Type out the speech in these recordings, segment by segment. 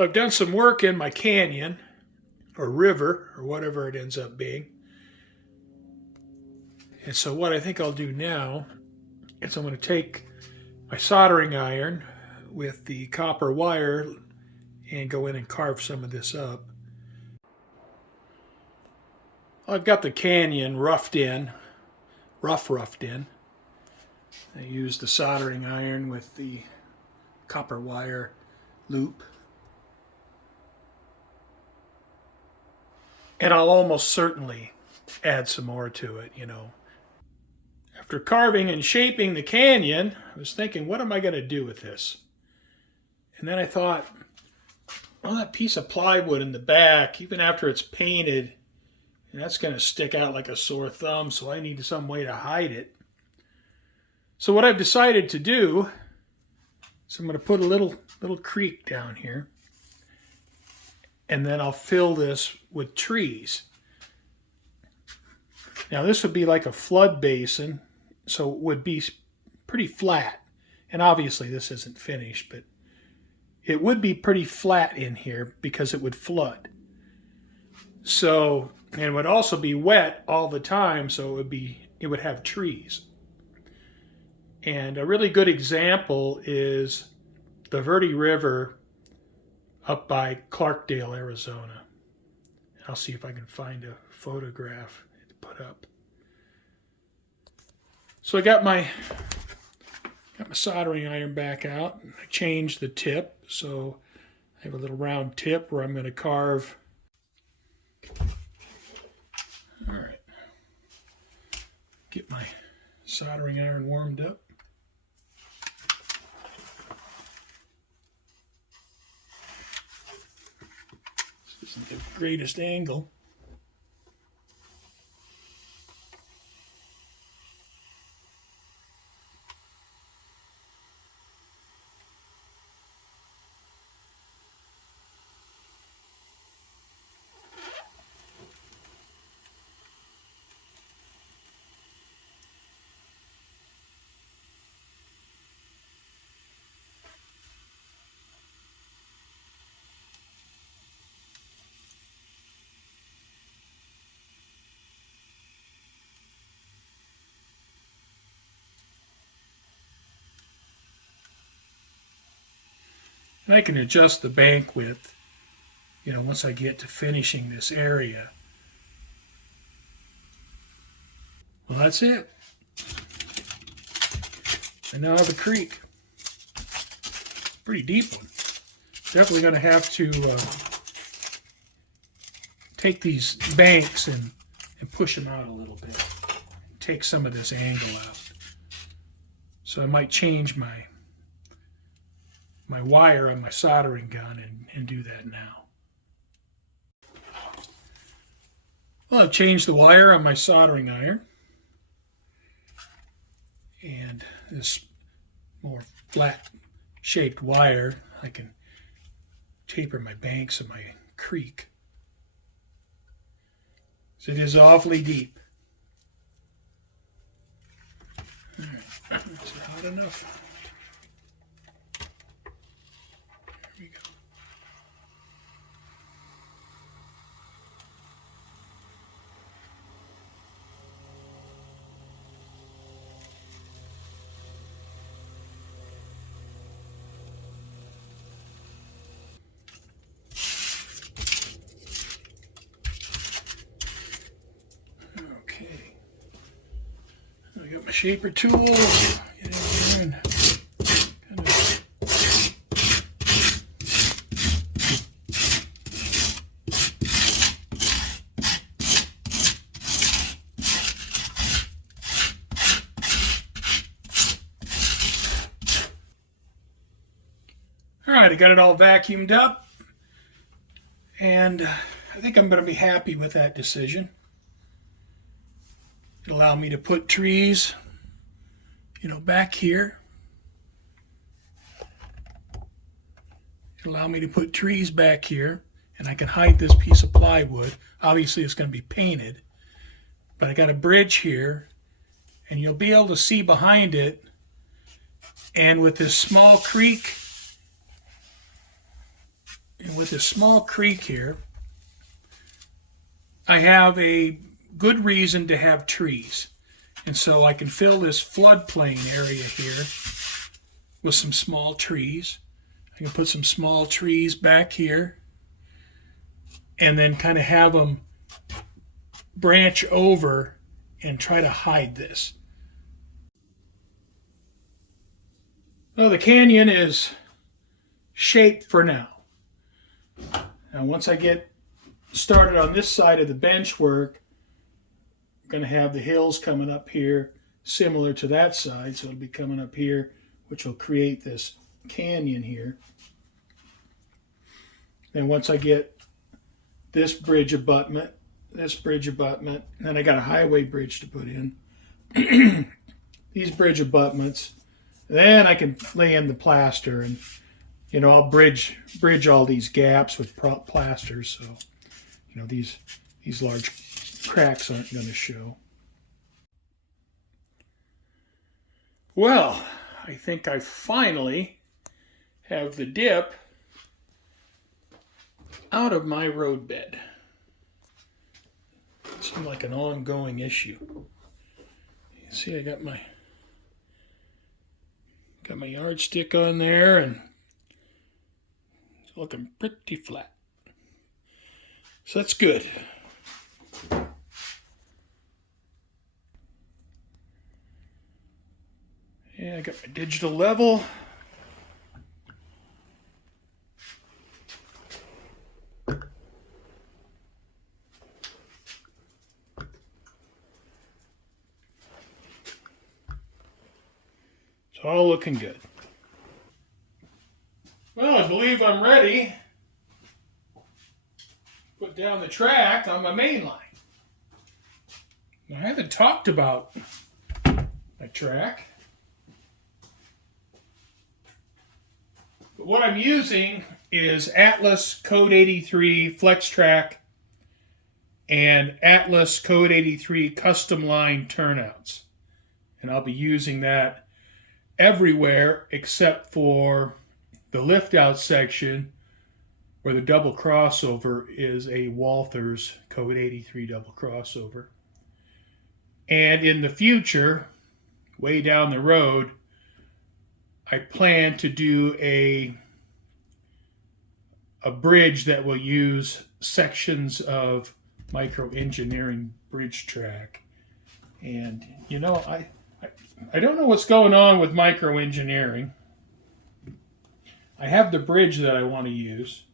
I've done some work in my canyon or river or whatever it ends up being. And so what I think I'll do now is I'm going to take my soldering iron with the copper wire and go in and carve some of this up. I've got the canyon roughed in. I used the soldering iron with the copper wire loop. And I'll almost certainly add some more to it, you know. After carving and shaping the canyon, I was thinking, what am I going to do with this? And then I thought, well, that piece of plywood in the back, even after it's painted, that's going to stick out like a sore thumb, so I need some way to hide it. So what I've decided to do is I'm going to put a little creek down here, and then I'll fill this with trees. Now this would be like a flood basin, so it would be pretty flat. And obviously this isn't finished, but it would be pretty flat in here because it would flood. So, and it would also be wet all the time, so it would have trees. And a really good example is the Verde River up by Clarkdale, Arizona. I'll see if I can find a photograph to put up. So I got my soldering iron back out. I changed the tip, so I have a little round tip where I'm going to carve. All right. Get my soldering iron warmed up. This isn't the greatest angle. And I can adjust the bank width, you know, once I get to finishing this area. Well, that's it. And now the creek. Pretty deep one. Definitely going to have to take these banks and push them out a little bit. Take some of this angle out. So I might change my wire on my soldering gun and do that now. Well, I've changed the wire on my soldering iron. And this more flat shaped wire, I can taper my banks of my creek. So it is awfully deep. All right, is it hot enough? There we go. Okay. I got my shaper tool. Get in there and kind of all right, I got it all vacuumed up, and I think I'm going to be happy with that decision. It'll allow me to put trees, you know, back here. It'll allow me to put trees back here, and I can hide this piece of plywood. Obviously, it's going to be painted, but I got a bridge here, and you'll be able to see behind it. And with this small creek, you And with this small creek here, I have a good reason to have trees. And so I can fill this floodplain area here with some small trees. I can put some small trees back here and then kind of have them branch over and try to hide this. Well, the canyon is shaped for now. Now, once I get started on this side of the benchwork, I'm going to have the hills coming up here similar to that side. So it'll be coming up here, which will create this canyon here. Then once I get this bridge abutment, then I got a highway bridge to put in. These bridge abutments, then I can lay in the plaster, and I'll bridge all these gaps with plaster, so these large cracks aren't going to show. Well, I think I finally have the dip out of my roadbed. It seemed like an ongoing issue. You see, I got my yardstick on there, and it's looking pretty flat. So that's good. Yeah, I got my digital level. It's all looking good. Well, I believe I'm ready. Put down the track on my main line. Now, I haven't talked about my track. But what I'm using is Atlas Code 83 Flex Track and Atlas Code 83 Custom Line Turnouts. And I'll be using that everywhere except for the lift out section where the double crossover is a Walther's Code 83 double crossover. And in the future, way down the road, I plan to do a bridge that will use sections of micro engineering bridge track. And I don't know what's going on with micro engineering. I have the bridge that I want to use,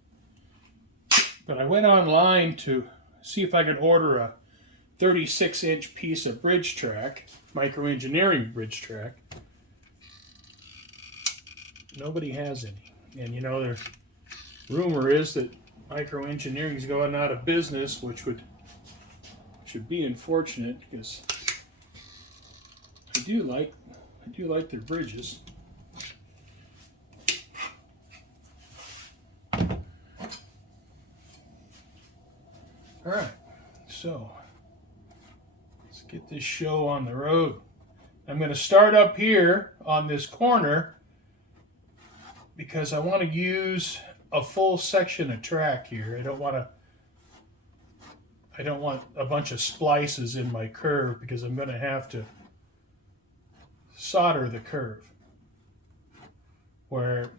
but I went online to see if I could order a 36-inch piece of bridge track, micro engineering bridge track. Nobody has any. And the rumor is that micro engineering is going out of business, which should be unfortunate because I do like their bridges. All right, so let's get this show on the road. I'm going to start up here on this corner because I want to use a full section of track here. I don't want a bunch of splices in my curve because I'm going to have to solder the curve. Where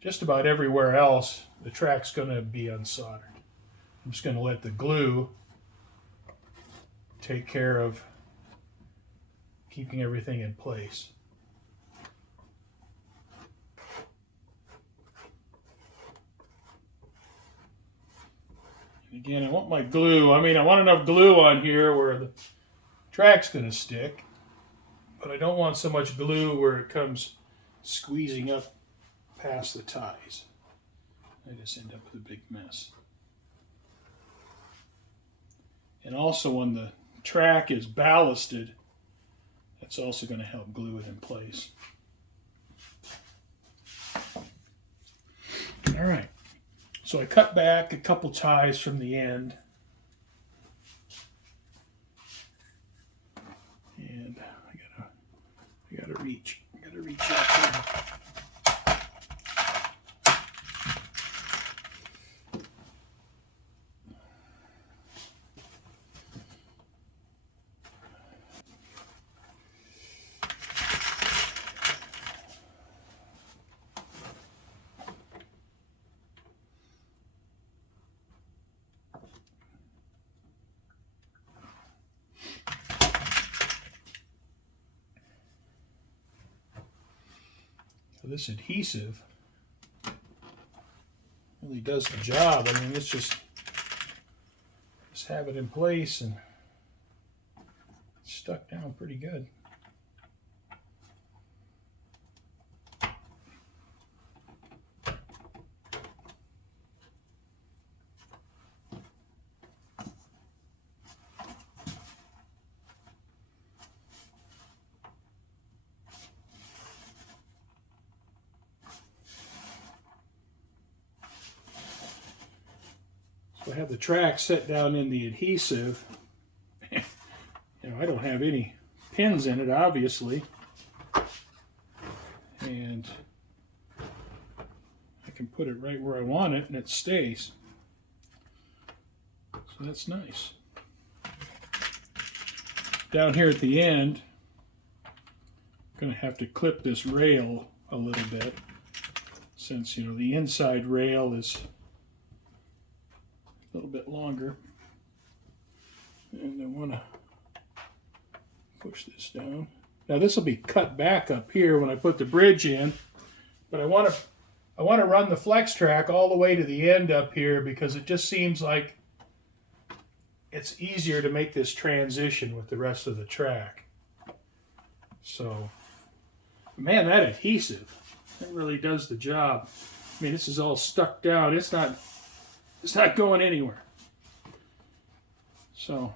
just about everywhere else, the track's going to be unsoldered. I'm just going to let the glue take care of keeping everything in place. And again, I want my glue. I want enough glue on here where the track's going to stick, but I don't want so much glue where it comes squeezing up past the ties. I just end up with a big mess. And also when the track is ballasted, that's also going to help glue it in place. All right, so I cut back a couple ties from the end. And I gotta reach out there. So this adhesive really does the job. I mean, it's just have it in place and it's stuck down pretty good. So I have the track set down in the adhesive. You know, I don't have any pins in it, obviously. And I can put it right where I want it and it stays. So that's nice. Down here at the end, I'm going to have to clip this rail a little bit, since, you know, the inside rail is a little bit longer. And I want to push this down. Now this will be cut back up here when I put the bridge in, but I want to run the flex track all the way to the end up here because it just seems like it's easier to make this transition with the rest of the track. So, man, that adhesive, that really does the job. I mean, this is all stuck down. It's not going anywhere. So,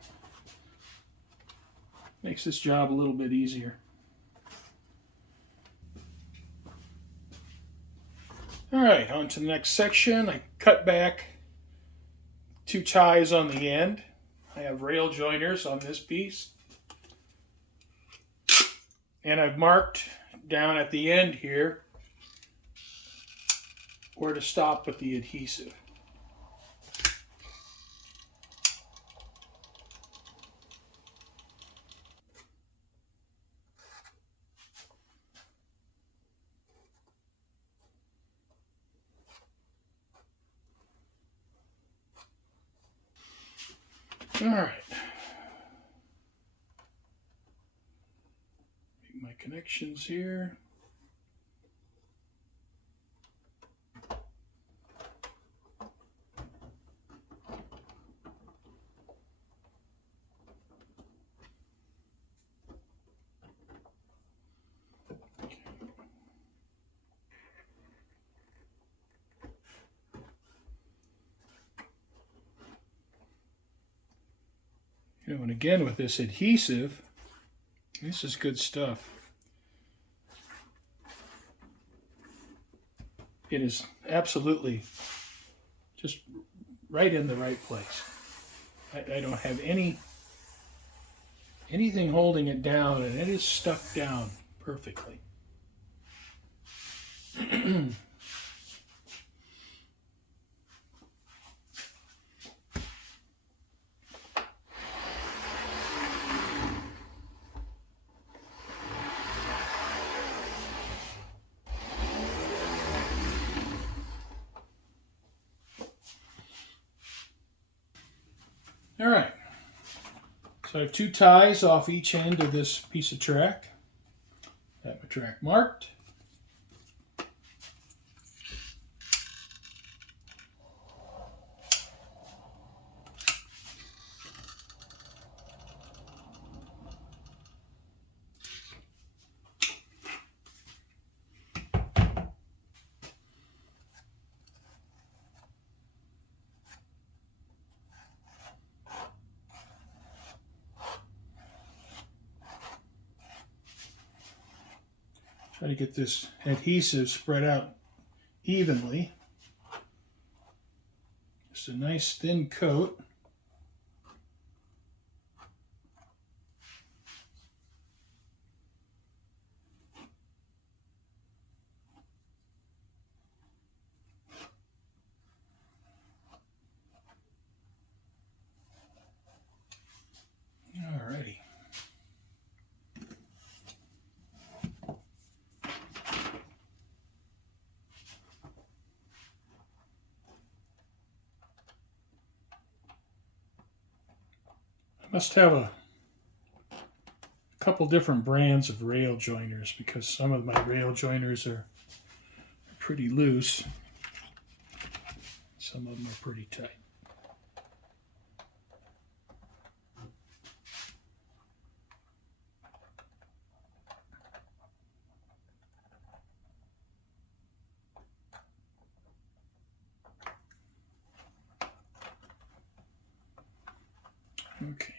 makes this job a little bit easier. All right, on to the next section. I cut back 2 ties on the end. I have rail joiners on this piece. And I've marked down at the end here where to stop with the adhesive. All right. Make my connections here. You know, and again with this adhesive, this is good stuff. It is absolutely just right in the right place. I don't have anything holding it down, and it is stuck down perfectly. All right, so I have 2 ties off each end of this piece of track. I have my track marked. Try to get this adhesive spread out evenly. Just a nice thin coat. Alrighty. I must have a couple different brands of rail joiners because some of my rail joiners are pretty loose. Some of them are pretty tight. Okay.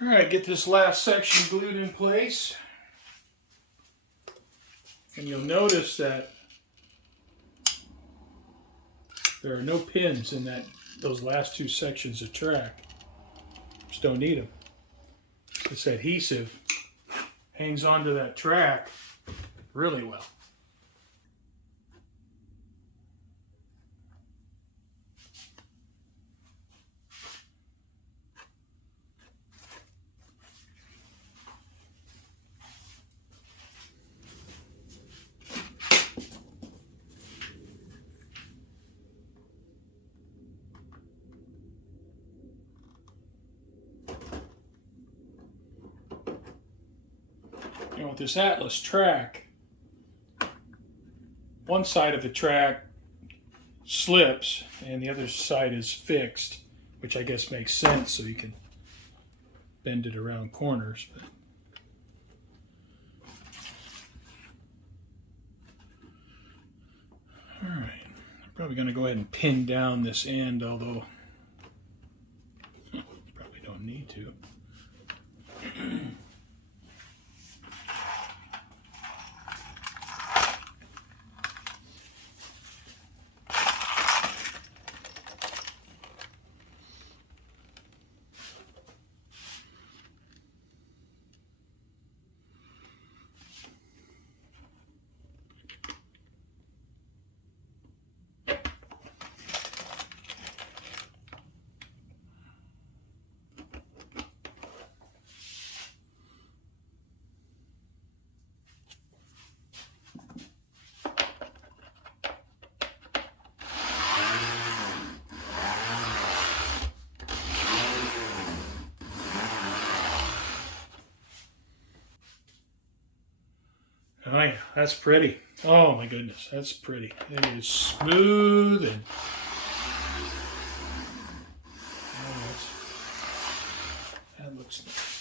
All right, get this last section glued in place. And you'll notice that there are no pins in those last two sections of track. Just don't need them. This adhesive hangs onto that track really well. You know, with this Atlas track, one side of the track slips and the other side is fixed, which I guess makes sense so you can bend it around corners. But all right, I'm probably going to go ahead and pin down this end, although probably don't need to. Oh yeah, that's pretty. Oh my goodness, that's pretty. It is smooth and that looks nice.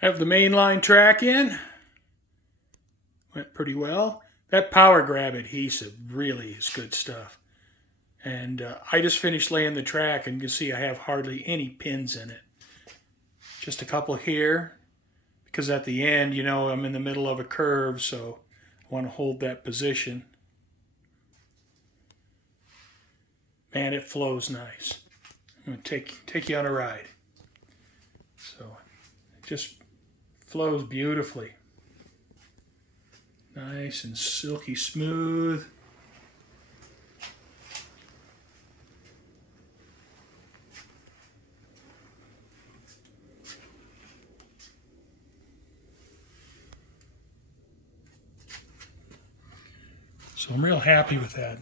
Have the mainline track in. Went pretty well. That power grab adhesive really is good stuff. And I just finished laying the track and you can see I have hardly any pins in it. Just a couple here because at the end, you know, I'm in the middle of a curve, so I want to hold that position. Man, it flows nice. I'm going to take you on a ride. So it just flows beautifully. Nice and silky smooth. So I'm real happy with that.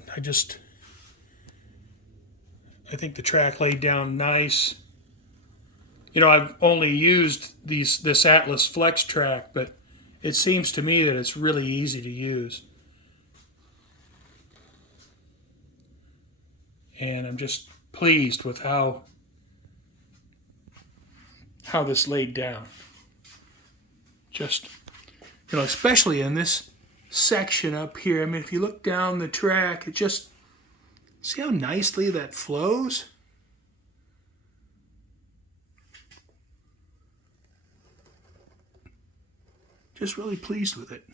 I think the track laid down nice. You know, I've only used this Atlas Flex track, but it seems to me that it's really easy to use. And I'm just pleased with how how this laid down. Just, especially in this section up here. I mean, if you look down the track, it just, see how nicely that flows? Just really pleased with it.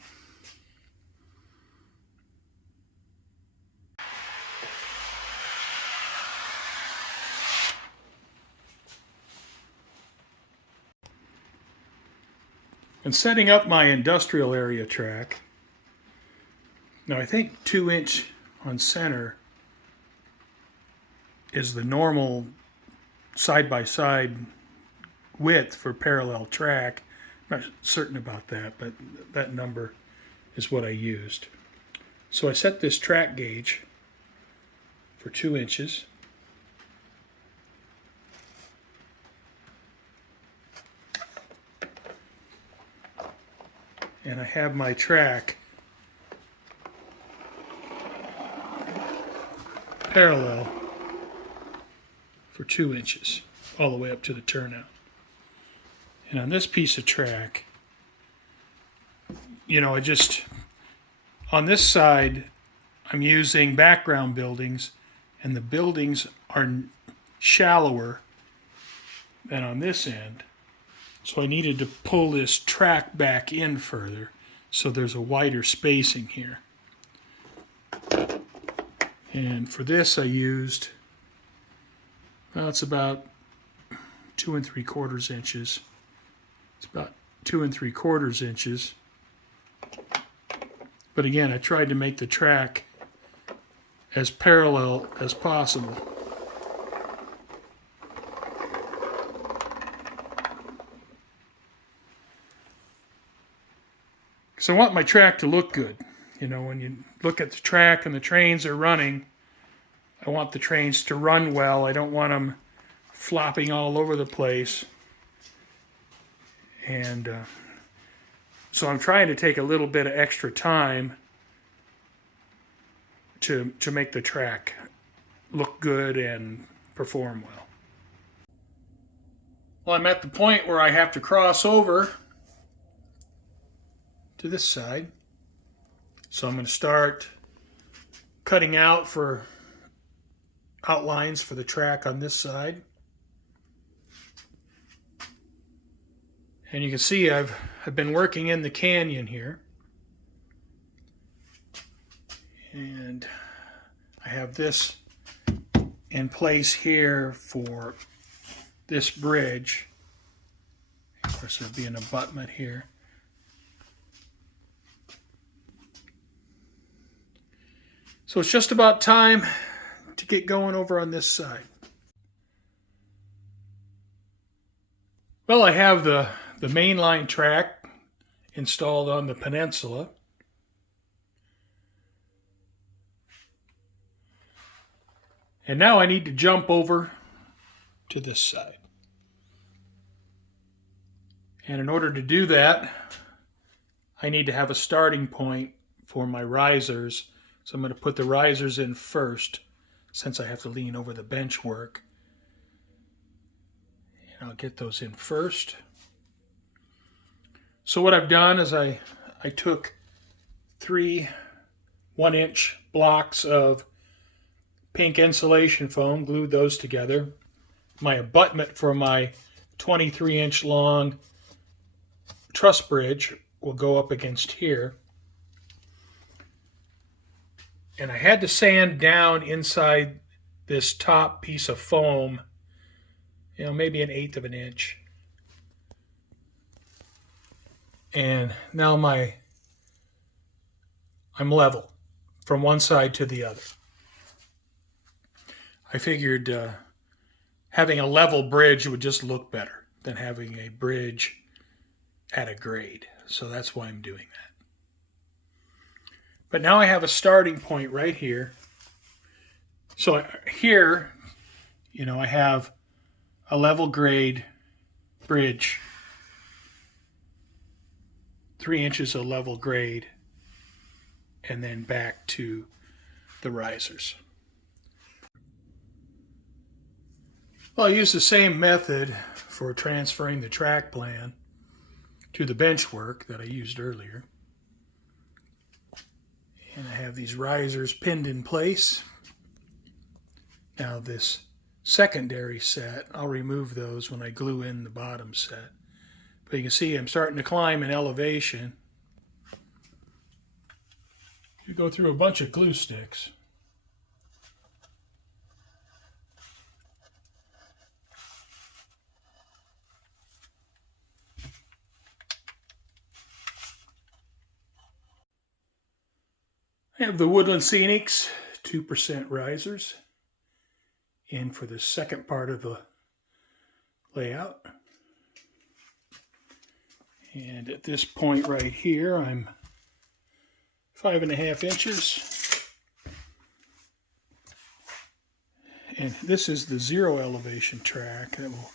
And setting up my industrial area track, now I think 2-inch on center is the normal side-by-side width for parallel track. I'm not certain about that, but that number is what I used. So I set this track gauge for 2 inches. And I have my track parallel for 2 inches all the way up to the turnout. And on this piece of track, on this side, I'm using background buildings, and the buildings are shallower than on this end. So I needed to pull this track back in further, so there's a wider spacing here. And for this I used, well, it's about 2 3/4 inches. It's about 2 3/4 inches. But again, I tried to make the track as parallel as possible. So I want my track to look good. When you look at the track and the trains are running, I want the trains to run well. I don't want them flopping all over the place. And so I'm trying to take a little bit of extra time to make the track look good and perform well. Well, I'm at the point where I have to cross over to this side. So I'm going to start cutting out for outlines for the track on this side. And you can see I've been working in the canyon here. And I have this in place here for this bridge. Of course, there'll be an abutment here. So it's just about time to get going over on this side. Well, I have the mainline track installed on the Peninsula. And now I need to jump over to this side. And in order to do that, I need to have a starting point for my risers. So I'm going to put the risers in first, since I have to lean over the benchwork. And I'll get those in first. So what I've done is I took 3 1-inch blocks of pink insulation foam, glued those together. My abutment for my 23-inch long truss bridge will go up against here. And I had to sand down inside this top piece of foam, maybe 1/8 of an inch. And now I'm level from one side to the other. I figured having a level bridge would just look better than having a bridge at a grade. So that's why I'm doing that. But now I have a starting point right here. So here, I have a level grade bridge, 3 inches of level grade, and then back to the risers. Well, I use the same method for transferring the track plan to the benchwork that I used earlier. And I have these risers pinned in place. Now this secondary set, I'll remove those when I glue in the bottom set. But you can see I'm starting to climb in elevation. You go through a bunch of glue sticks. I have the Woodland Scenics 2% risers in for the second part of the layout. And at this point right here, I'm 5.5 inches. And this is the zero elevation track that will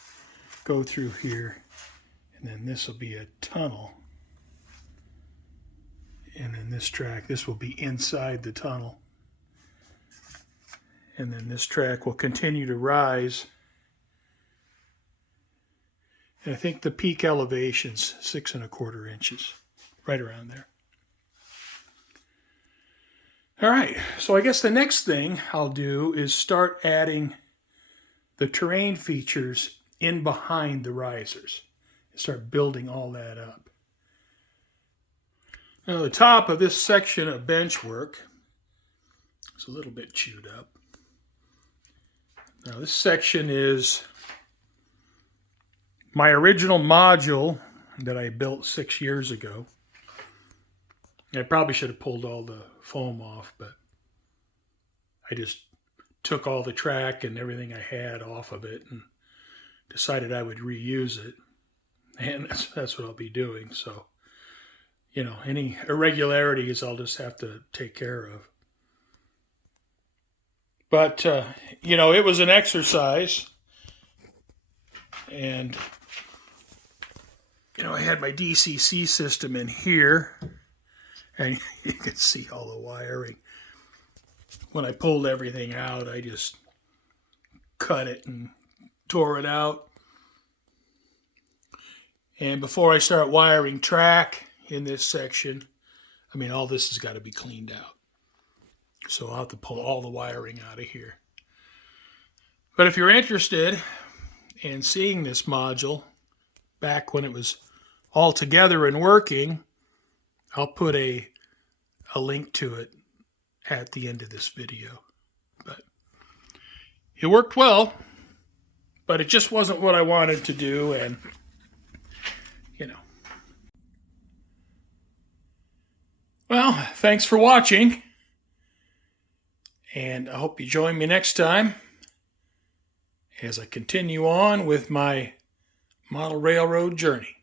go through here. And then this will be a tunnel. And then this track, this will be inside the tunnel. And then this track will continue to rise. And I think the peak elevation's 6.25 inches, right around there. All right, so I guess the next thing I'll do is start adding the terrain features in behind the risers and start building all that up. Now the top of this section of benchwork is a little bit chewed up. Now this section is my original module that I built 6 years ago. I probably should have pulled all the foam off, but I just took all the track and everything I had off of it and decided I would reuse it. And that's what I'll be doing. So, you know, any irregularities I'll just have to take care of. But, you know, it was an exercise. And, you know, I had my DCC system in here. And you can see all the wiring. When I pulled everything out, I just cut it and tore it out. And before I start wiring track in this section, I mean, all this has got to be cleaned out. So I'll have to pull all the wiring out of here. But if you're interested in seeing this module back when it was all together and working, I'll put a link to it at the end of this video. But it worked well, but it just wasn't what I wanted to do, and you know. Well, thanks for watching, and I hope you join me next time as I continue on with my model railroad journey.